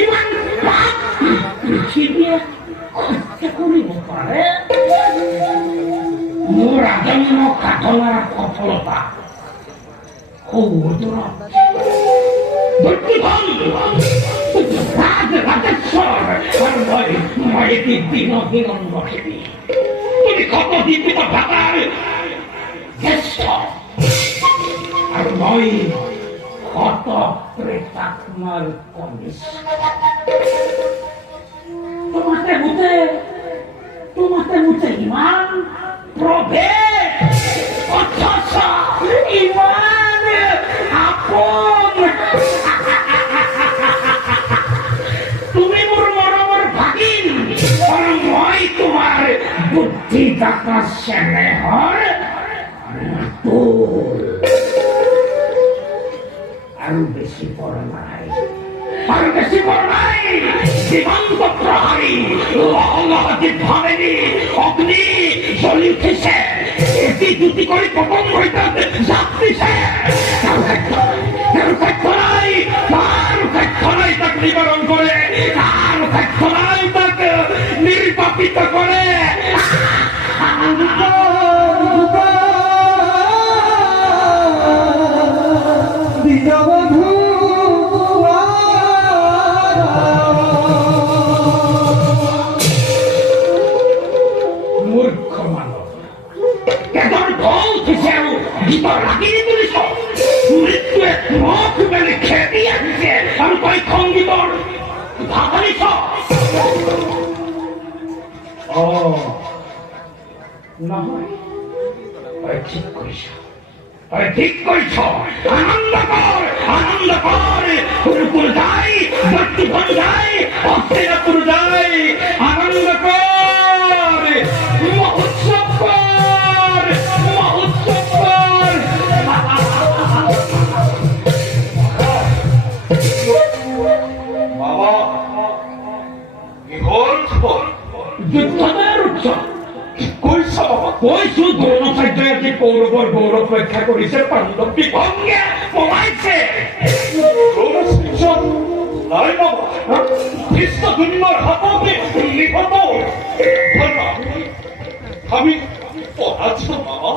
ইমান পাপ পৃথিৱীয়ে সত্য কৰিব পাৰে। মোৰ আজন্ম সাধনাৰ সফলতা মই এটি দিনহীন নথিবি। তুমি কত দীপিত ভাতাৰ জ্যেষ্ঠ আৰু মই শত প্ৰেতাত্মাৰ কনিষ্ঠ। তোমাতে মুঠে ইমান প্ৰভেদ অথচ ইমান আপোন। তুমি মোৰ মৰমৰ ভাগিন আৰু মই তোমাৰ বুদ্ধিদাতা চেনেহৰ মাতুল। আৰু বেছি পৰ নাই, আৰু বেছি পৰ নাই। জীৱন্ত প্ৰহাৰী ভাবেনি অগ্নি জ্বলি উঠিছে। এটি দুটি কৰি পতন হৈতাত জাপ দিছে। তাক নিবাৰণ কৰে, তাক নিৰ্বাপিত কৰে। মূৰ্খ মানৱ কেদৰ ঢৌ উঠিছে আৰু গীতৰ লাগি তুলিছ। মৃত্যুৱে মুখ মেলি খেদি আহিছে আৰু তই সংগীতৰ ভাগনিছ। নহয়, তই ঠিক কৰিছ, তই ঠিক কৰিছ। আনন্দ কৰ, আনন্দ কৰ। কুলকুল যায়, মৃত্যুভন যায়, হস্তিনাপুর যায়। আনন্দ কর, মহোৎসব কর, মহোৎসব কর। বাবা কি করছো? যুদ্ধদের উৎসব কইছ বাবা? কৈছো দ্রোণাচার্য আজি কৌরবর গৌরব রক্ষা করেছে, পাণ্ডব বিভঙ্গে পলাইছে। নাই বাবা, খ্রিস্ট দুনিয়ার হাততে নিহত। আমি পড়াচ্ছ বাবা।